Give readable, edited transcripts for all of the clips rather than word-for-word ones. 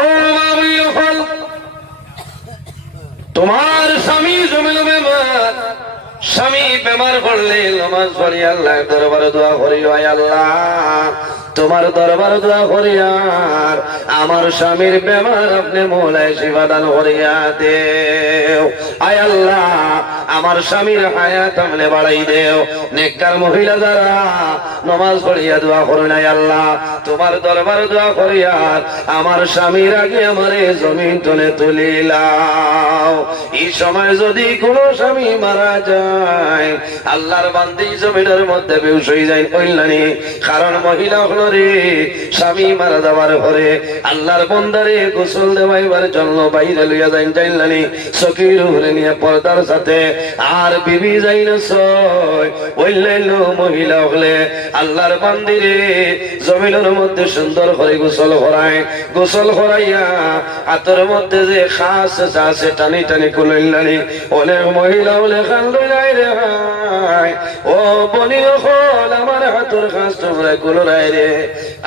ও বাবুল হল, তোমার স্বামী জমিল বেমার, স্বামী বেমার পড়লে নামাজ পড়ি আল্লাহ দরবারে দোয়া করি, আয় আল্লাহ তোমার দরবারে দোয়া করি, আর আমার স্বামীর বেমার আপনি মৌলায় শিফা দান করিয়া দেও। আয় আল্লাহ আমার স্বামীর হায়াত আপনি বাড়াই দেও। নেককার মহিলা যারা নামাজ পড়িয়া দোয়া করেন, আয় আল্লাহ তোমার দরবারে দোয়া করি, আর আমার স্বামীর আগে আমারে জমিন তলে তুলিলাও। এই সময় যদি কোন স্বামী মারা যায়, আল্লাহর বান্দি জমিনের মধ্যে বেহুশ হয়ে যায় কইলানি। কারণ মহিলা হলো রে, স্বামী মারা যাওয়ার পরে আল্লাহর বন্দারে গোসল দেওয়াইবার জন্য বাইরে লইয়া যাই যাইলানি চকির উপরে নিয়ে পর্দার সাথে। আর বিবি যাই না ছয় বললেন মহিলা হলে আল্লাহর বান্দিরে জমিনের মধ্যে সুন্দর করে গোসল করায়, গোসল করাইয়া হাতের মধ্যে যে খাস আছে টানি টানি কুলাইলানি। অনেক মহিলা হলে খান লইলাই রে হাই, ও বনি হল আমার হাতের খাস তোমরা কুলাই রে,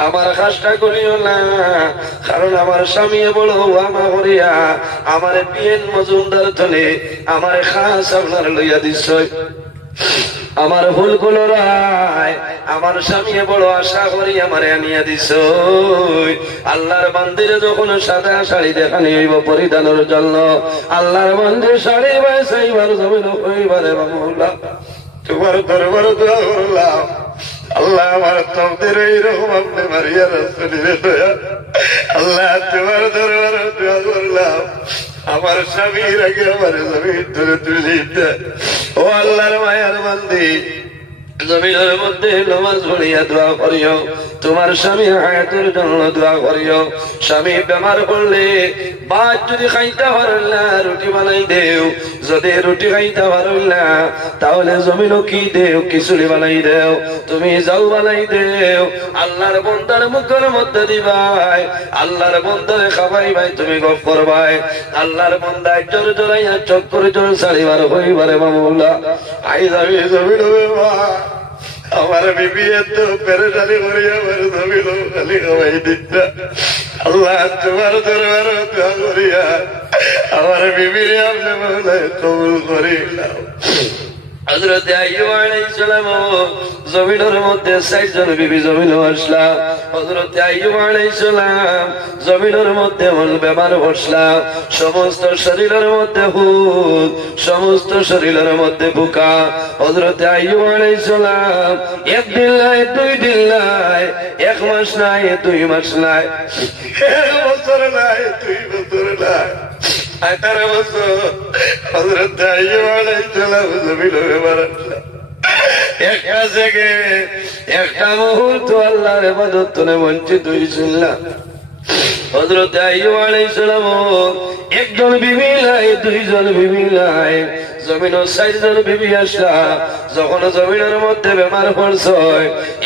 আমার খাসটা করিও না। কারণ আমার স্বামী বড় আমা করিয়া আমার বিয়েন মজুমদার তলে আমার খাস আপনার লইয়া দিস। আমার ভুল গুলো রায় আমার স্বামী বড় আশা করি আমার আনিয়া দিস। আল্লাহর বান্দিরে যখন সাদা শাড়ি দেখানি হইব পরিধানের জন্য, আল্লাহর বান্দির শাড়ি বাইসাইবার জমিন হইবারে বাবুল্লাহ তোমার দরবারে দোয়া করলাম। আল্লাহ আমার তমদের এইরকম আপনি মারিয়া রাস্তাটিরে দয়া, আল্লাহ তোমার দরবারে দোয়া করলাম আমার স্বামীর আগে আমার জমিন ধরে তুলে দেয়। ও আল্লাহর মায়ার বান্দি জমিনের মধ্যে নামাজ পড়িয়া দোয়া করিও, তোমার স্বামী হায়াতের জন্য দোয়া করিও। স্বামী বেমার পড়লে ভাত যদি খাইতে পারেন না রুটি বানাই দেও, যদি রুটি খাইতে পারেন না তাহলে জমিনও কি দেও খিচুড়ি বানাই দেও, তুমি যাও বানাই দেও। আল্লাহর বন্দার মুখের মধ্যে দিবাই, আল্লাহর বন্দারে খাবাই ভাই তুমি গপ করবাই। আল্লাহর বন্দায় জোর জোরাইয়া চক্কর জোর ছাড়িবার হইবারে মামুল্লাহ আই যাবি জমিন আমার বিবি এত পেরেশানি করিয়া আমার জমিল খালি খাওয়াই দিতা। আল্লাহ তোমার দরবার দোয়া করিয়া আমার বিবির আপনি কবুল করিলাম। হযরত আইয়ুব আলাইহিস সালাম জমিনের মধ্যে ৬০ জন বিবি জমিন আসলা। হযরত আইয়ুব আলাইহিস সালাম জমিনের মধ্যে বেমার বসলা, সমস্ত শরীরের মধ্যে হুদ, সমস্ত শরীরের মধ্যে বুকা। হযরত আইয়ুব আলাইহিস সালাম একদিন নাই, ২ দিন নাই, ১ মাস নাই, ২ মাস নাই, ১ বছর নাই, ২ বছর নাই, ১৮ বছর হযরত আইয়ুব আলাইহিস সালাম জমিনে বেমার আসলা। একটা থেকে একটা মুহূর্ত আল্লাহর ইবাদত থেকে বঞ্চিত হইছিল না। হযরত আইয়ুব আলাইহিস সালাম একজন বিবি নাই, ২ জন বিবি নাই, জমিনও ৬০ জন বিবি আসলা। যখন জমিনের মধ্যে বেমার পড়ছ,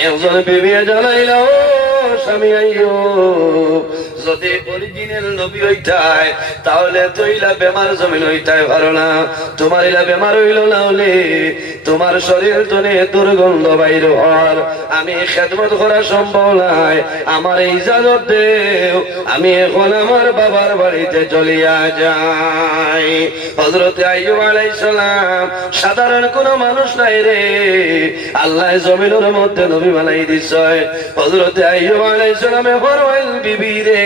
একজন বিবি জানাইল স্বামী আইয়ুব যদি অরিজিনাল নবী হইতাই তাহলে তইলা বেমার জমিন হইতাই পারো না, তোমার ইলা বেমার হইল না হলে তোমার শরীর তনে দুর্গন্ধ বাইর হওয়ার আমি খেদমত করা সম্ভব নাই, আমার ইজাজত দেও, আমি এখন আমার বাবার বাড়িতে চলিয়া যাই। হযরত আইয়ুব আলাইহিস সালাম সাধারণ কোন মানুষ নাই রে, আল্লাহ জমিনের মধ্যে নবী বানাই দিছে। হযরত আইয়ুব আলাইহিস সালামে ফরমাইল বিবি রে,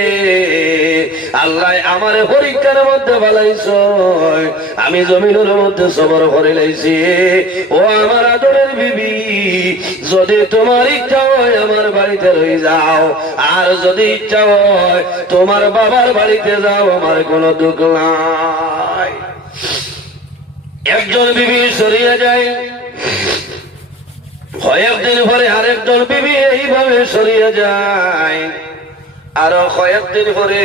আল্লাহ আমারে পরীক্ষার মধ্যে বানাইছ, আমি জমিনের মধ্যে সবর করে লাইছি। ও আমার আদরের বিবি, যদি তোমার ইচ্ছা হয় আমার বাড়িতে রয়ে যাও, আর যদি ইচ্ছা হয় তোমার বাবার বাড়িতে যাও, আমার কোনো দুঃখ নাই। একজন বিবি সরিয়ে যায়, কয়েকদিন পরে আরেকজন বিবি এইভাবে সরিয়ে যায়, আরো কয়েকদিন পরে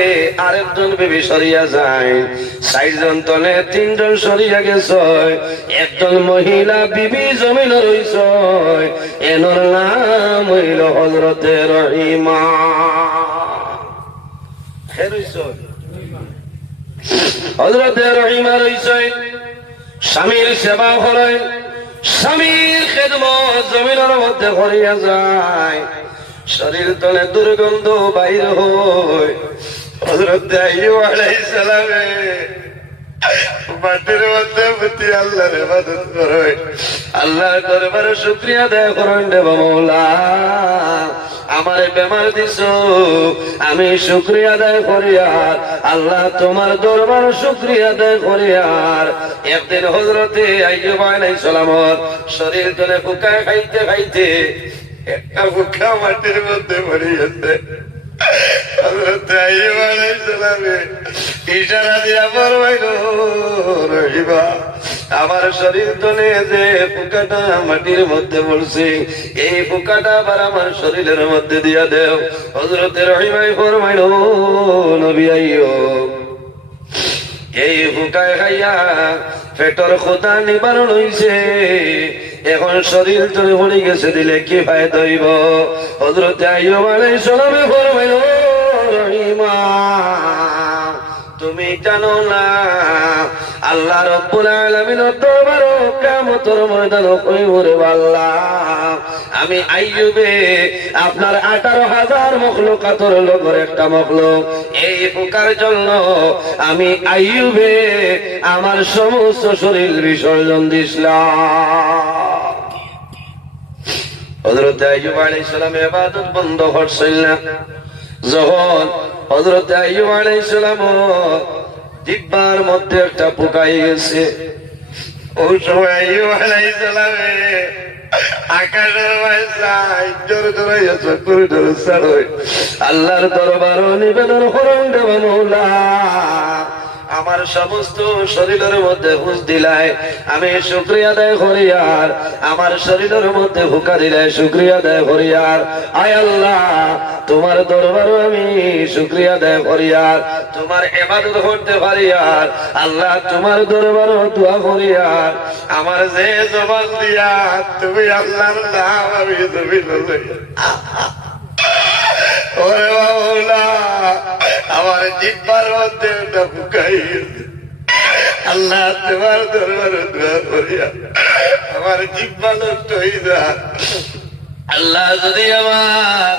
আরেকজন বিবি সরিয়া যায়, ৬০ জন তলে ৩ জন সরিয়া গেছে, একজন মহিলা বিবি জমিন রইছ, এনর নাম হইল হযরতে রহিমা। হযরতে রহিমা রইছ, স্বামীর সেবা করেন, স্বামীর খেদমত জমিনের মধ্যে করিয়া যায়, শরীর তলে দুর্গন্ধ বাইর হয়, হযরত আইয়ুব আলাইহিস সালামে মাটির মধ্যে পুঁতি আল্লাহর ইবাদত করে আল্লাহর দরবারে শুকরিয়া আদায় করেন রে মাওলা আমারে বেমার দিছো আমি শুকরিয়া আদায় করি আর আল্লাহ তোমার দরবার শুকরিয়া আদায় করি আর একদিন হযরতে আইয়ুব আলাইহিস সালামের শরীর তলে ফুকায় খাইতে খাইতে একটা ফুকা মাটির মধ্যে পড়ে গেছে হযরতে আইয়ুব আলাইহিস সালামে ইশারা দিয়া ফরমাইল রহিবা আমার শরীর তলে যে পোকাটা মাটির মধ্যে পড়ছে এই পোকাটা আবার আমার শরীরের মধ্যে দিয়া দেও হযরতে রহিমাই ফরমাইল নবী আইয়ুব এই পোকায় খাইয়া পেটর ক্ষুধা নিবারণ হইছে এখন শরীর তলে পড়ে গেছে দিলে কি ফায়দা হইব হযরতে আইয়ুব আলাইহিস সালামে ফরমাইল রহিমা তুমি জানো না আল্লাহ রাব্বুল আলামিনের দরবারে কিয়ামতের ময়দানে কইব রে আল্লাহ আমি আইয়ুবে আপনার 18,000 মখলুকাতের লগর একটা মখলুক এই পোকার জন্য আমি আইয়ুবে আমার সমস্ত শরীর বিসর্জন দিছিলাম হযরত আইয়ুব আলাইহিস সালাম ইবাদত বন্ধ করছিল না যখন হযরত আইয়ুব আলাইহিস সালাম জিহ্বার মধ্যে একটা পোকাই গেছে ওই সময় আইয়ুব আলাইহিস সালামে আকাশের ভাষায় জোরে জোরে চকুর জোরে ছাড়ই আল্লাহর দরবারে নিবেদন করেন রে মাওলা আমার সমস্ত শরীরের মধ্যে হুঁশ দিলাই আমি শুকরিয়া আদায় করি আর আমার শরীরের মধ্যে হুকা দিলাই শুকরিয়া আদায় করি আর আয় আল্লাহ তোমার দরবারে আমি শুকরিয়া আদায় করি আর তোমার ইবাদত করতে পারি আর আল্লাহ তোমার দরবারে দোয়া করি আর আমার যে জবান দিয়া তুমি আল্লাহর নাম আমি জমিন ওরে মাওলা আমার জিহ্বার মধ্যে একটা ফুকাই আল্লাহ তোমার দরবারে দোয়া করিয়া আমার জিহ্বা নষ্ট হয়ে যা আল্লাহ যদি আমার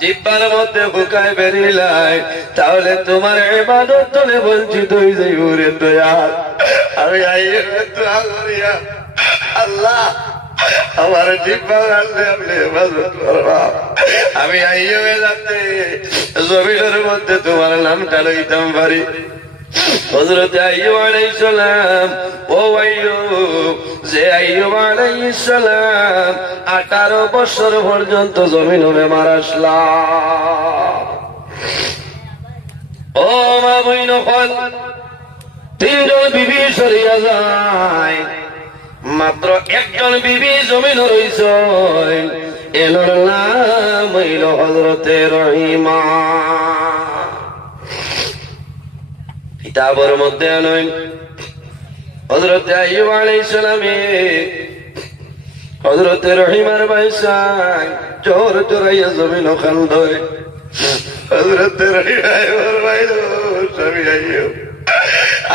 জিহ্বার মধ্যে ফুকায় বেরিলাই তাহলে তোমার ইবাদত তোলে বঞ্চিত হয়ে যাইব রে দয়াল আমি আইয়ুবে দোয়া করিয়া আল্লাহ আমার জিহ্বা আল্লাহ আপনি ইবাদত করবা আমি আইয়ুবে যাতে জমিনের মধ্যে তোমার নামটা লইতাম পারি হযরত আইয়ুব আলাইহিস সালাম ও আইয়ুব যে আইয়ুব আলাইহিস সালাম 18 বছর পর্যন্ত জমিনে বেমার আসলা ও মা বইন হল তিনজন বিবি সরিয়া যায় মাত্র একজন বিবি জমিন রইছে এনার নাম হইল হযরতে রহিমা কিতাবের মধ্যে আনেন হযরতে আইয়ুব আলাইহিস সালামে হযরতে রহিমার বাইসায় জোর জোরাইয়া জমিন খালদয় হযরতে রহিমা ফরমাইল স্বামী আইয়ুব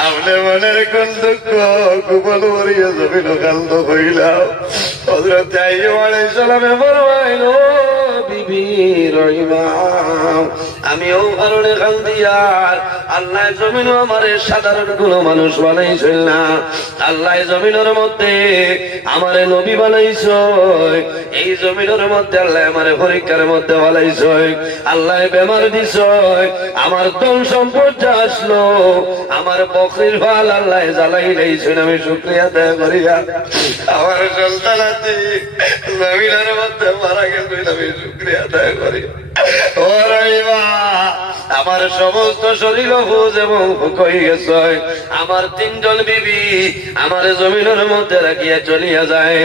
আপনি মনের কোন দুঃখ গোপন করিয়া জমিন খালদ হইলাম হযরতে আইয়ুব আলাইহিস সালামে ফরমাইল বিবি রহিমা আমি ও কারণে খাল দিয়ার আল্লাহ জমিন আমারে সাধারণ কোন মানুষ বানাইছিল না আল্লাহ জমিনের মধ্যে আমারে নবী বানাইছ এই জমিনের মধ্যে আল্লাহ আমারে পরীক্ষার মধ্যে বানাইছ আল্লাহ বেমার দিছ আমার ধন সম্পদ যা আসলো আমার বকরির ফাল আল্লাহ জ্বালাই দিয়েছেন আমি শুকরিয়া আদায় করিয়া আমার সন্তান আছে জমিনের মধ্যে মারা গেছে আমি শুকরিয়া আদায় করি ও রহিমা আমার সমস্ত শরীর হুজ এবং হয়ে গেছে আমার তিনজন বিবি আমার জমিনের মধ্যে রাখিয়া চলিয়া যায়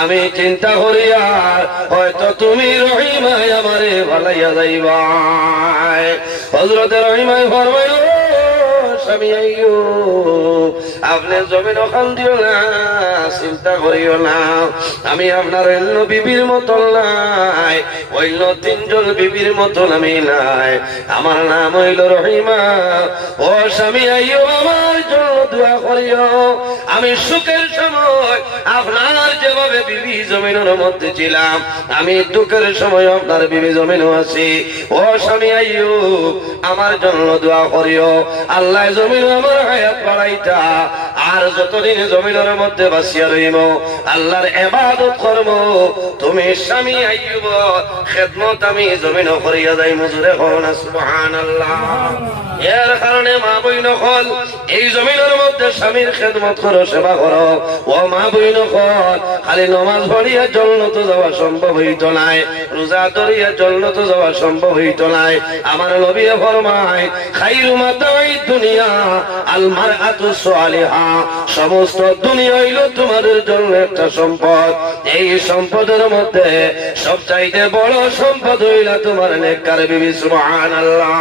আমি চিন্তা করিয়া হয়তো তুমি রহিমায় আমারে ভালাইয়া যাইবা হযরতে রহিমায় ফরমাইল স্বামী আইয়ুব আপনি জমিন ওখান দিও না চিন্তা করিও না আমি আপনার অন্য বিবির মতন নাই অন্য তিনজন বিবির মতন আমি নাই আমার নাম হইল রহিমা ও স্বামী আইয়ুব আমার জন্য দোয়া করিও আমি সুখের সময় আপনার যে যেভাবে বিবি জমিনের মধ্যে ছিলাম, আমি দুঃখের সময় আপনার বিবি জমিনও আছি। ও স্বামী আইয়ুব, আমার জন্য দোয়া করিও, আল্লাহ জমিন আমার হায়াত বাড়াইতা, আর যতদিন জমিনের মধ্যে বাসিয়া রইব আল্লাহর ইবাদত করব। তুমি স্বামী আইয়ুব খেদমত আমি জমিন করিয়া যাই, মুজুরে হন সুবহানাল্লাহ। এর কারণে মা বইন হল এই জমিনের মধ্যে স্বামীর খেদমত করো, সেবা করো। ও মা বইন হল খালি নমাজ পড়িয়া জন্নত যাওয়া সম্ভব হইত নাই, রোজা ধরিয়া জন্নত যাওয়া সম্ভব হইত নাই। আমার নবী ফরমায় খাইরু মাতাই দুনিয়া আল মারআতু সালিহা, সমস্ত দুনিয়া হইল তোমাদের জন্য একটা সম্পদ। এই সম্পদের মধ্যে সবচাইতে বড় সম্পদ হইল তোমার নেককার বিবি। সুবহানাল্লাহ।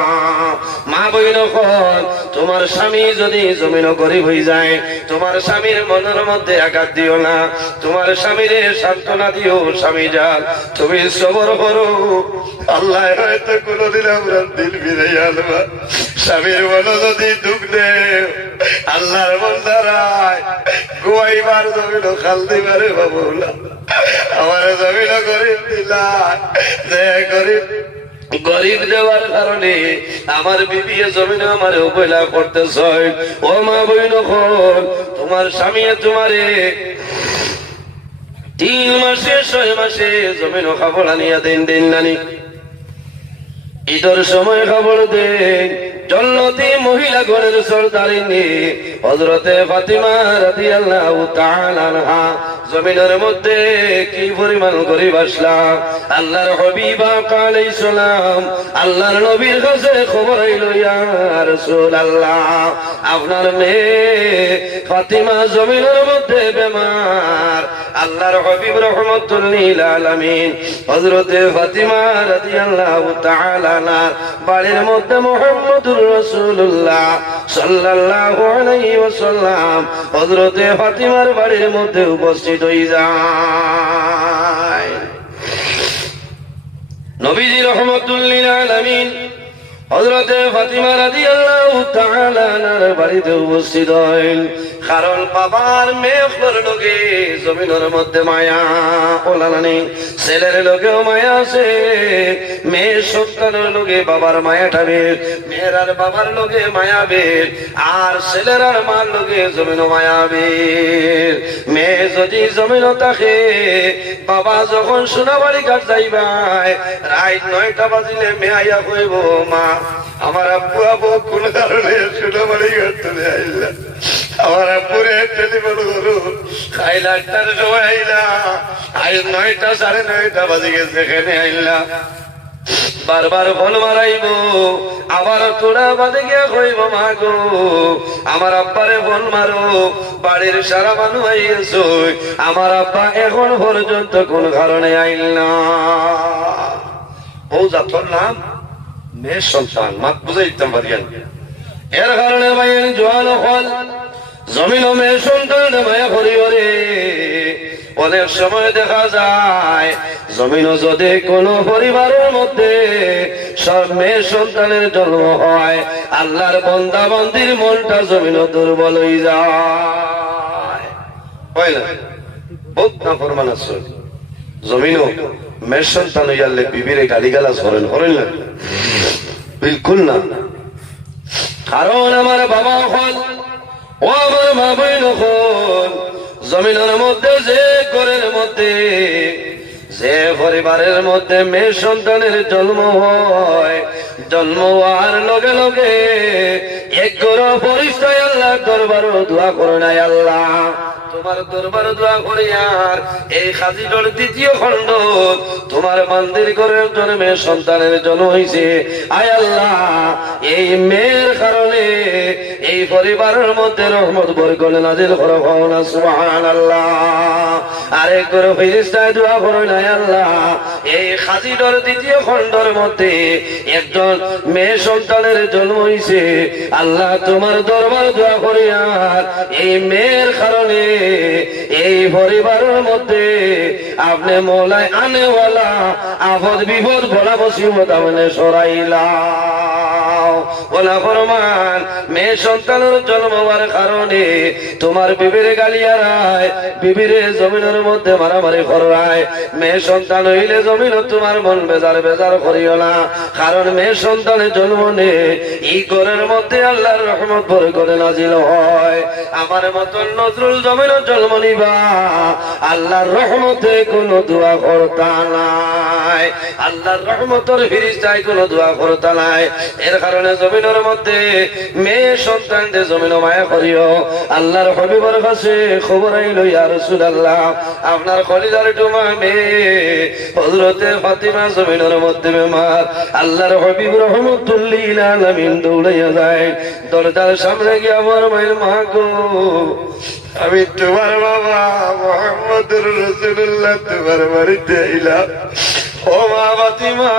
মা বইন হল তোমার স্বামী যদি জমিন গরিব হয়ে যায়, তোমার স্বামীর মনের মধ্যে আঘাত দিও না, তোমার স্বামীর সান্ত্বনা দিও। স্বামী যান তুমি সবর করো, আল্লাহ হয়তো কোনদিন আমরা দিল ফিরাই আনবা। স্বামীর মনে যদি দুঃখ দেও, আল্লাহর বন্দারায় গোয়াইবার জমিন খাল দিবারে বাবুলা, আমার জমিন গরিব দিলা, যে গরিব দেওয়ার কারণে আমার বিবি জমিনে আমার উপলা করতেছ। ও মা বইন হল তোমার স্বামী তোমারে 3 মাসে 6 মাসে জমিন খাবার আনিয়া দেন নানি, ঈদের সময় খবর দেন। জন্নতি মহিলা গণের সরদারিনী হযরতে ফাতিমা রাদিয়াল্লাহু তাআলা আনহা জমিনের মধ্যে কি পরিমাণ গরিব আসলা। আল্লাহর হাবিব আলাইহিস সালাম আল্লাহর নবীর কাছে খবর আইলো, ইয়া রাসূলুল্লাহ আপনার মেয়ে ফাতিমা জমিনের মধ্যে বেমার। আল্লাহর হাবিব রাহমাতুল লিল আলামিন হযরতে ফাতিমা রাদিয়াল্লাহু তাআলা আনহার বাড়ির মধ্যে মুহাম্মদুর রাসূলুল্লাহ সাল্লাল্লাহু আলাইহি ওয়াসাল্লাম হযরতে ফাতিমার বাড়ির মধ্যে উপস্থিত হয়ে যায়। নবীজি রাহমাতুল লিল আলামিন হযরতে ফাতিমা রাদিয়াল্লাহু তাআলা আনহার বাড়িতে উপস্থিত হলেন, কারণ বাবার মেয়ের লোকে জমিনের মধ্যে মায়া ওলানি, ছেলের লোকেও মায়া আছে, মেয়ের সন্তানের লোকে বাবার মায়াটা বের, মেয়ের আর বাবার লোকে মায়া বের, আর ছেলের আর মার লোকে জমিনও মায়া বের। মেয়ে যদি জমিনও থাকে, বাবা যখন সোনাবাড়ি ঘাট যাইবাই রাত 9টা বাজিলে মেয়ে আইয়া কইব, মা আমার আব্বু আবু কোন কারণে সোনাবাড়ি ঘাট চলে আইলা, আমার আব্বুরে টেলিফোন করু, খাইলা 8টার সময় আইলা, আজ 9টা 9:30 বাজে গেছে, এখানে আইলা। বারবার ফোন মারাইব, আবার তোরা বাদে গিয়া কইব, মা গো আমার আব্বারে ফোন মারো, বাড়ির সারা মানুষ আইয়েছ, আমার আব্বা এখন পর্যন্ত কোন কারণে আইল না। বউ জাতর নাম মেয়ের সন্তান, মাত বুঝে দিতাম পারিয়ান। এর কারণে ভাই জোয়ান ফল জমিন মেয়ের সন্তান মায়া করিওরে। অনেক সময় দেখা যায় জমিন যদি কোন পরিবারের মধ্যে সব মেয়ে সন্তানের জন্ম হয়, আল্লাহর বান্দা বান্দির মনটা জমিন দুর্বল হয়ে যায়, হয় না? বহুত না ফরমান আছে জমিনও মেয়ের সন্তান হইয়ালে বিবিরে গালিগালাজ করেন, করেন না? বিলকুল না। কারণ আমার বাবা হল, ও আমার মা বইন হল, জমিনের মধ্যে যে ঘরের মধ্যে যে পরিবারের মধ্যে মেয়ে সন্তানের জন্ম হয়, জন্ম হওয়ার লগে লগে এক গরো পরিচয় আল্লাহ দরবার দোয়া করে নাই, আল্লাহ তোমার দরবার দোয়া করি। আর এই খাজিডর 2য় খণ্ড তোমার মন্দির ঘরের জন্মে সন্তানের জন্ম হয়েছে, আয় আল্লাহ এই মেয়ের কারণে এই পরিবারের মধ্যে রহমত বরকত নাজিল করো, সুবহানাল্লাহ। আরেক করে ফেরেশতায় দোয়া করে নাই, আল্লাহ এই খাজিডর 2য় খণ্ডের মধ্যে একজন মেয়ে সন্তানের জন্ম হয়েছে, আল্লাহ তোমার দরবার দোয়া করি। আর এই মেয়ের কারণে এই পরিবারের মধ্যে আপনি মৌলায় আনেওয়ালা আপদ বিপদ বলা মুসিবত আপনি সরাইলা বলা ফরমান মেয়ে সন্তানের জন্ম হওয়ার কারণে তোমার বিবির গালিয়ারায় বিবির জমিনের মধ্যে মারামারি করায় মেয়ে সন্তান হইলে জমিন তোমার মন বেজার বেজার করিও না কারণ মেয়ে সন্তানের জন্ম নে এই ঘরের মধ্যে আল্লাহর রহমত বরকত নাজিল হয় আমার মতন নজরুল জমিনের জন্ম নিবা আল্লাহর রহমতে কোনো দোয়া করতা নাই আল্লাহর রহমতের ফিরিস্তায় কোনো দোয়া করতা নাই এর কারণে জমিনের মধ্যে মেয়ে সন্তানদের জমিন মায়া করিও আল্লাহর হবিবর কাছে খবর আইলো ইয়া রাসূলুল্লাহ আপনার খলিদার টুমা মেয়ে হযরতে ফাতিমা জমিনের মধ্যে বেমার আল্লাহর হবিব রহমতুল লিল আলামিন দৌড়াইয়া যায় দরজার সামনে গিয়ে আমার মায়ের মা গো আমি তোমার বাবা মুহাম্মদুর রাসূলুল্লাহ তোমার বাড়িতে আইলাম ও মা ফাতিমা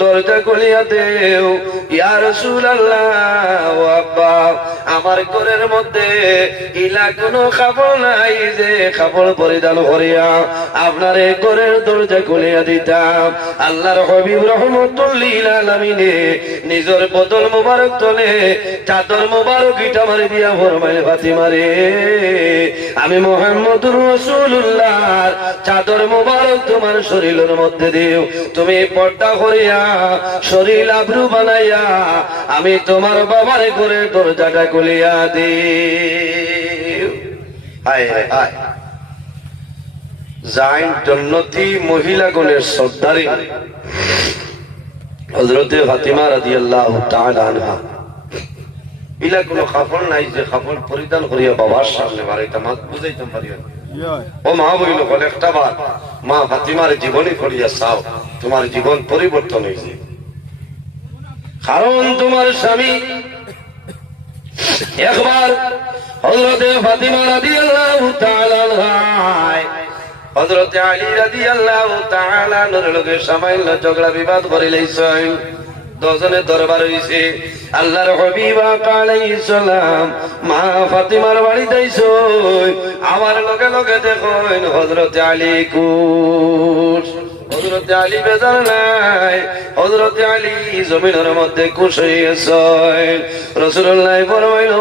দরজা খুলিয়া দেও ইয়া রাসূলুল্লাহ ও আব্বা আমার ঘরের মধ্যে ইলা কোনো কাপড় নাই যে কাপড় পরিধান করিয়া আপনার এই ঘরের দরজা খুলিয়া দিতাম আল্লাহর হাবিব রহমতুল লিল আলামিনে নিজের বদল মোবারক তলে চাদর মোবারক ইটা মারি দিয়া ফরমাইল ফাতিমা রে আমি মুহাম্মদুর রাসূলুল্লাহ চাদর মোবারক তোমার শরীরের মধ্যে দিও তুমি পর্দা করিয়া শরীর আবরু বানাইয়া আমি তোমার বাবার ঘরে দরজাটা খুলিয়া দিও হায় হায় হায় জাইন জন্নতি মহিলাগণের সর্দারি হযরতে ফাতিমা রাদিয়াল্লাহু তাআলা আনহা ইলা কোনো কাপড় নাই যে কাপড় পরিধান করিয়া বাবার সামনে বাড়িতে মাত বুঝাইতাম পারিও ও মা বলিল বলে একটা বার মা ফাতিমার জীবনী করিয়া চাও তোমার জীবন পরিবর্তন হয়েছে কারণ তোমার স্বামী একবার হযরতে ফাতিমা রাদিয়াল্লাহু তাআলা আনহা হযরতে আলী রাদিয়াল্লাহু তাআলা আনহুর লগে সামান্য ঝগড়া বিবাদ করে লইছেন দজনে দরবার হইছে আল্লাহর হাবিব আলাইহিস সালাম মা ফাতিমার বাড়িতে আইছো আমার লগে লগে দেখেন হযরতে আলী কুশ হযরতে আলী বেজার নাই হযরতে আলী জমিনের মধ্যে খুশ হয়ে গেছে রাসূলুল্লাহ ফরমাইল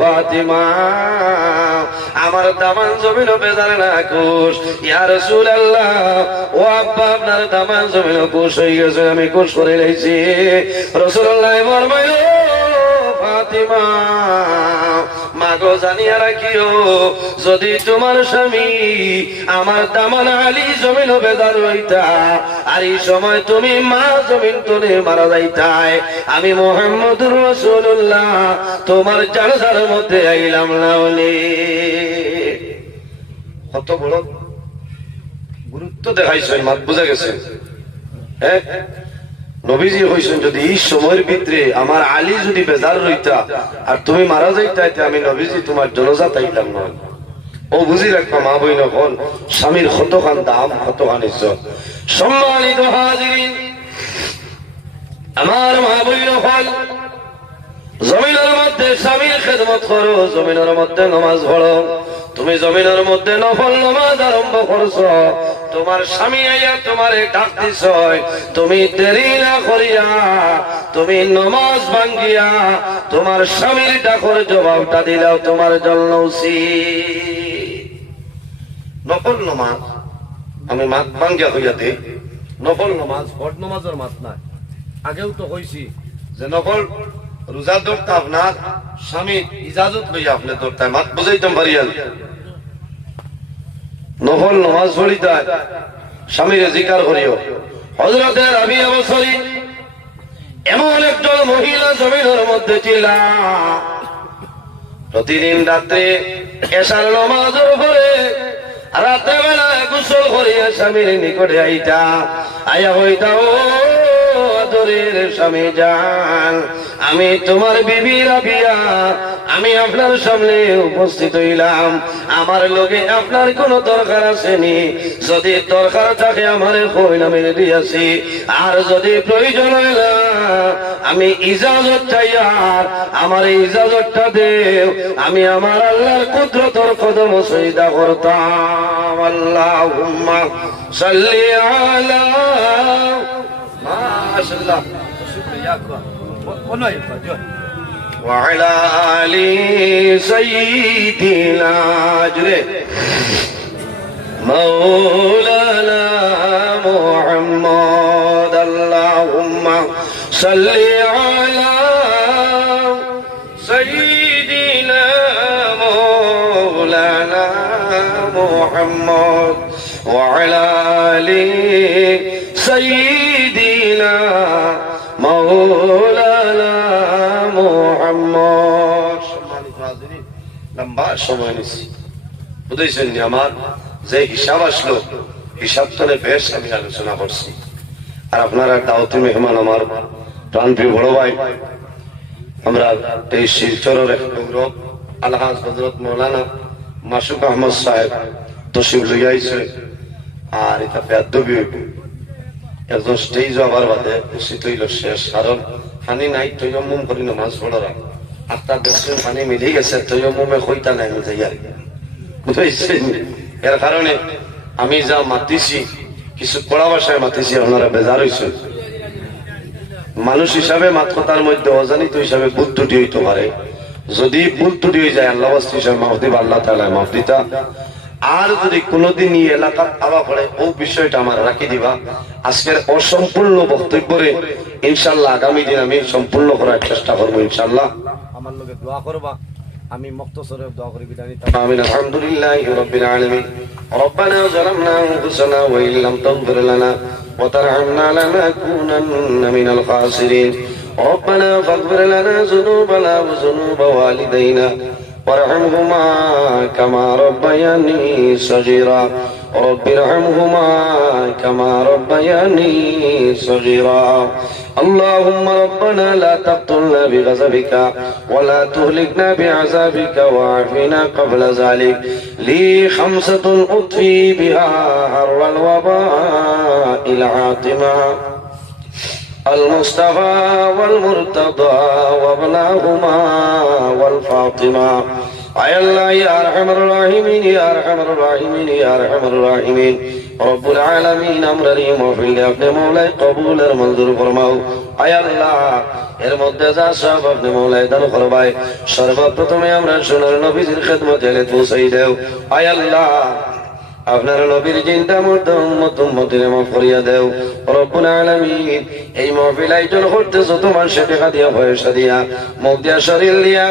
ফাতিমা আমার দামান জমিন বেজার না খুশ ইয়া রাসূলুল্লাহ ও আব্বা আপনার দামান জমিন খুশ হয়ে গেছে আমি খুশ করে লইছি রাসূলুল্লাহ ফরমাইল ফাতিমা মাগো জানিয়া রাখিও যদি তোমার স্বামী আমার দামান আলী জমিন বেজার হইতা আর এই সময় তুমি মা জমিন তোলে মারা যাইতাই আমি মুহাম্মদুর রাসূলুল্লাহ তোমার জানাজার মধ্যে আইলাম না বলে কত বড় গুরুত্ব দেখাইছেন মাত বুঝা গেছে হ্যাঁ নবীজি হইছেন যদি এই সময়ের ভিতরে আমার আলী যদি বেজার রইতা আর তুমি মারা যাইতা আমি নবীজি তোমার জনজা তাইতাম না ও বুঝি রাখবা মা বই নখন স্বামীর কতখান দাম কতখান ইজ্জত সম্মানিত হাজিরিন আমার মা বই নখন জমিনের মধ্যে স্বামীর খেদমত করো জমিনের মধ্যে নামাজ পড়ো তুমি জমিনের মধ্যে নফল নামাজ আরম্ভ করছো তোমার স্বামী আইয়া তোমারে ডাক দিছ তুমি দেরি না করিয়া তুমি নামাজ ভাঙ্গিয়া তোমার স্বামীর ডাকর জবাবটা দিলাও তোমার জন্য উচিত নফল নামাজ আমি মাত ভাঙ্গিয়া হইয়া দিই নফল নামাজ ফরজ নামাজের মাত না আগেও তো হইছি যে নফল রোজা ধরতে আপনার স্বামীর ইজাজত লইয়া আপনি ধরতে মাত বুঝাইতাম পারিয়াল নফল নামাজ পড়িতে স্বামীর জিকার করিও হযরতে রাবিয়া বসরি এমন একজন মহিলা জমিনের মধ্যে ছিল প্রতিদিন রাতে এশার নামাজের পরে রাতে বেলা গোসল করিয়া স্বামীর নিকটে আইতা আয়া হইতা ও আদরের স্বামী জান আমি তোমার বিবি রাবিয়া আমি আপনার সামনে উপস্থিত হইলাম আমার লগে আপনার কোন দরকার আসেনি যদি দরকার থাকে আমার কইন আমি দিয়েছি আর যদি প্রয়োজন হয় না আমি ইজাজত চাই আর আমার ইজাজতটা দেও আমি আমার আল্লাহর কুদরতের কদম সজদা করতাম আল্লাহুম্মা সাল্লি আলা মাশাআল্লাহ শুকরিয়া وعلى آل سيدنا مولانا محمد اللهم صل على سيدنا مولانا محمد وعلى آل سيدنا مولانا محمد লম্বা সময় নিছি বুঝেছেন আমার যে হিসাব আসলো হিসাব তলে বেশ আমি আলোচনা করছি আর আপনারা দাওয়াতি মেহমান আমার প্রাণপ্রিয় বড় ভাই আমরা এই শিলচরের এক গৌরব আলহাজ হযরত মৌলানা মাসুক আহমদ সাহেব তশরিফ লইয়া আইছে আর এটা বেয়াদবি হইব একজন স্টেজ আবার বাদে উচিত হইল শেষ কারণ পানি নাই তৈয়ম্মুম করি নামাজ পড়রা আপনার দেশের পানি মিলে গেছে তৈয়ম্মুমে কইতা নাই আমি যাই আর বুঝেছেন এর কারণে আমি যা মাতিছি কিছু কড়া ভাষায় মাতিছি আপনারা বেজার হয়েছেন মানুষ হিসাবে মাত কথার মধ্যে অজানিত হিসাবে ভুল ত্রুটি হইতে পারে যদি ভুল ত্রুটি হয়ে যায় আল্লাহ হিসাবে মাফ দিবা আল্লাহ তাআলা মাফ দিতা আর যদি কোনোদিন এই এলাকার আবা পড়ে ও বিষয়টা আমার রাখি দিবা আজকের অসম্পূর্ণ বক্তব্যে ইনশাআল্লাহ আগামী দিন আমি সম্পূর্ণ করার চেষ্টা করবো ইনশাআল্লাহ আমার লগে দোয়া করবা আমি মুক্তসরে দোয়া করি বিদায় নিতাম আমিন আলহামদুলিল্লাহি রাব্বিল আলামিন রব্বানা যালামনা আনফুসানা ওয়া ইল্লাম তাগফির লানা ওয়া তারহামনা লানাকুনান্না মিনাল খাসিরিন রব্বানা ফাগফির লানা যুনুবানা ওয়া যুনুবা ওয়ালিদাইনা وارحمهما كما ربياني صغيرا رب ارحمهما كما ربياني صغيرا اللهم ربنا لا تقتلنا بغضبك ولا تهلكنا بعذابك وعافنا قبل ذلك لي خمسة أطفي بها حر الوباء العاطمة المصطفى والمرتضى وابناهما والفاطمة আয় আল্লাহ ইয়া আরহামার রাহিমিন ইয়া আরহামার রাহিমিন ইয়া আরহামার রাহিমিন রব্বুল আলামিন আমরার এই মাহফিলে আপনি মওলাই কবুল আর মঞ্জুর ফরমাও আয় আল্লাহ এর মধ্যে যা সব আপনি মওলাই দান করবাই সর্বপ্রথমে আমরা সোনার নবীর খিদমতে পৌঁছাই দেও আয় আল্লাহ আপনার নবীর জিন্দা মর্দ উম্মত উম্মতির মাফ করিয়া দেও রব্বুল আলামিন এই মাহফিল আয়োজন করতেছো তোমার টাকা দিয়া পয়সা দিয়া মুখ দিয়া শরীর দিয়া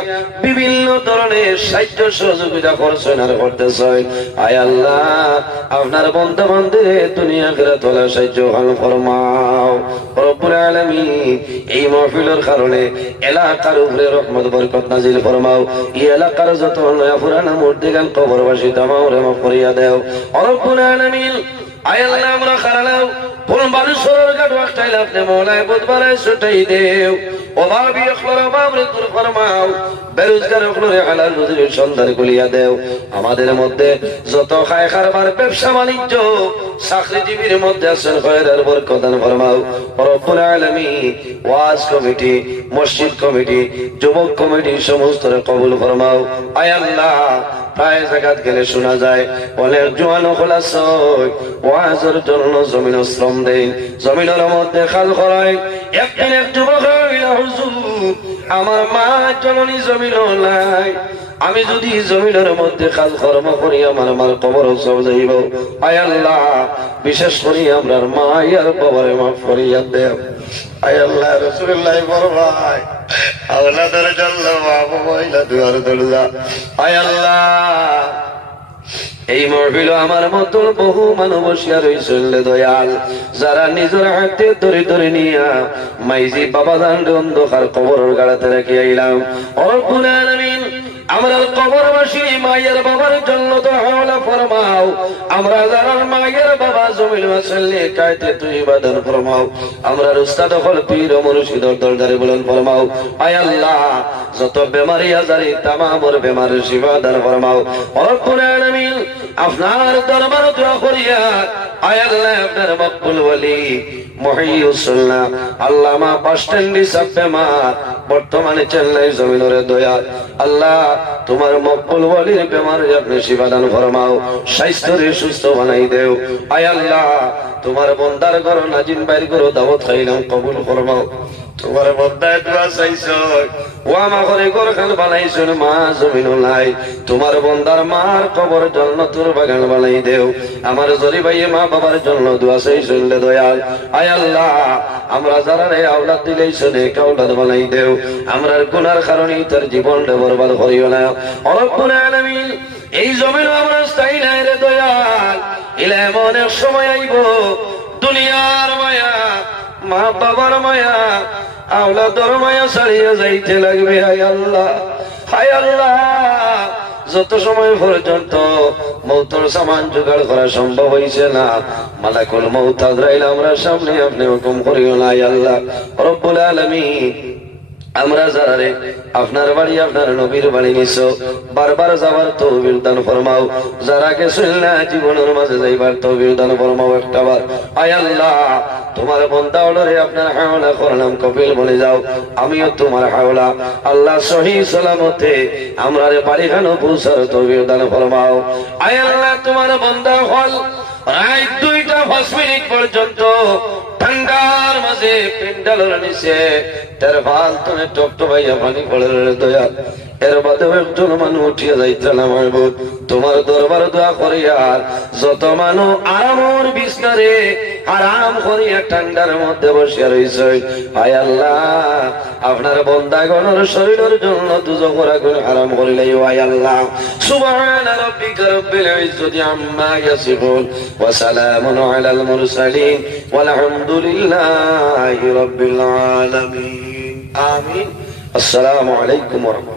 বিভিন্ন ধরনের সাহায্য সহযোগিতা করছেন আর করতেছেন আয় আল্লাহ আপনার বন্ধু বান্ধবদের দুনিয়া আখিরাত ওয়ালা সাহায্য হাল ফরমাও রব্বুল আলামিন এই মাহফিলের কারণে এলাকার উপরে রহমত বরকত নাজিল ফরমাও এই এলাকার যত নয়া পুরানা মুর্দিগান কবরবাসী তামাওরে মাফ করিয়া দেও রব্বুল আলামিন আয় আল্লাহ আমরা খারালাও কোন বালুসরের গাট ওয়াক্তাইল আপনি মওলাই বুধবারে ছুটাই দেও অভাবী অখলর অভাবরে দূর ফরমাও বেরোজগার অখলরে হালাল রুজির সন্ধান খুলিয়া দেও আমাদের মধ্যে যত খায় খারবার ব্যবসা বাণিজ্য চাকরিজীবীর মধ্যে আছেন খয়রার বরকত দান ফরমাও রব্বুল আলামিন ওয়াজ কমিটি মসজিদ কমিটি যুবক কমিটি সমস্তরে কবুল ফরমাও আয় আল্লাহ প্রায় জায়গাত গেলে শোনা যায় অনেক জোয়ান খোলাস ওয়াজের জন্য জমিন শ্রম দেন জমিনের মধ্যে খাল করায় একদিন এক যুবক হুজুর আমার মা জননী জমিন নাই আমি যদি জমিনের মধ্যে কাজ কর্ম করি আমার মার কবর সব যাইব আয় আল্লাহ বিশেষ করে আমরার মা আর কবরে মাফ করিয়া দেও আয় আল্লাহ রাসূলুল্লাহ ফরমায় আওলাদের জন্য বাবা মহিলা দুয়ার দরজা আয় আল্লাহ এই মাহফিল আমার মতো বহু মানুষ বসিয়া রইছেন দয়াল যারা নিজের হাতে ধরে ধরে নিয়া মাইজি বাবা জান অন্ধকার কবরের গাড়াতে রেখে আইলাম রব্বুল আলামিন আমরা কবরবাসী মায়ের বাবার জন্য দোয়া ফরমাও। আমরা যারা মায়ের বাবা জমিন মাসাল্লি কায়তে তুই ইবাদত ফরমাও। আমরা উস্তাদ হল পীর ও মুর্শিদের দরবারে বলেন ফরমাও। আয় আল্লাহ, যত বেমারি আজারি তামামর বেমারের শিফা দান ফরমাও। রব্বুল আলামিন, আপনার দরবারে দোয়া করিয়া আয় আল্লাহ, আপনার মকবুল ওলি মুহিউসুল্লাহ আল্লামা বাসস্ট্যান্ডি সাব্বেমার বর্তমানে চেন্নাই জমিনের দয়া আল্লাহ, তোমার মকবুল ওলির বেমারে আপনি শিফা দান ফরমাও, স্বাস্থ্যরে সুস্থ বানাই দেও। আয় আল্লাহ, তোমার বন্দার ঘর নাজিম বাইর করো, দাওয়াত খাইলাম কবুল ফরমাও। তোমার বন্দায় দোয়া চাইছো, ও আমা ঘরে ঘর খান বানাইছো, মা জমিন নাই, তোমার বন্দার মার কবর জান্নাতুল বাগান বানাই দেও। আমার জরি ভাই মা বাবার জন্য দোয়া চাইছো দয়াল। আয় আল্লাহ, আমরা যারা রে আওলাদ দিলেইছো নে কাওলাদ বানাই দেও। আমরা গুনার কারণে তার জীবনটা বরবাদ করিও না। রব্বুল আলামিন, এই জমিন আমরা স্থায়ী নাই রে দয়াল। ইলা এমন এক সময় আইব, দুনিয়ার মায়া, মা বাবার মায়া, আওলাদর মায়া ছাড়িয়ে যাইতে লাগবে। হায় আল্লাহ, হায় আল্লাহ, যত সময় পর্যন্ত মৌতর সামান জোগাড় করা সম্ভব হইছে না, মালাকুল মৌত আজরাইল আমরা সামনে আপনি হুকুম করিও না। হায় আল্লাহ রব্বুল আলামিন, আমরা যারা রে আপনার বাড়ি আপনার নবীর বাড়ি নিছো, বারবার যাওয়ার তৌফিক দান ফরমাও। যারা গেছেন না জীবনের মাঝে যাইবার তৌফিক দান ফরমাও একটা বার। আয় আল্লাহ, তোমার বান্দা হলরে আপনার হাওলা করলাম কবিল বলে যাও। আমিও তোমার হাওলা আল্লাহ সহি সালামতে আমরা রে বাড়িখানো পৌঁছার তৌফিক দান ফরমাও। আয় আল্লাহ, তোমার বান্দা হল রাত 2:05 পর্যন্ত ঠান্ডার মাঝে পেন্ডালের নিচে তার ভাল তুমি টপটপাইয়া পানি পড়ে দয়া। এর বাদেও একজন মানুষ উঠিয়া যাইতে না মাহবুব, তোমার দরবার দোয়া করিয়া যত মানুষ আরামর বিছনারে আরাম করিয়া ঠান্ডার মধ্যে বসিয়া রইছে, আয় আল্লাহ, আপনার বন্দাগণের শরীরের জন্য দুজখের আগুন আরাম করিলাই। আয় আল্লাহ, সুবহান রাব্বিকা রব্বিল ইজ্জতি আম্মা ইয়াসিফুন ওয়া সালামুন আলাল মুরসালিন ওয়ালহামদুলিল্লাহি রাব্বিল আলামিন। আমিন। আসসালামু আলাইকুম ওয়া রাহমাতুল্লাহ।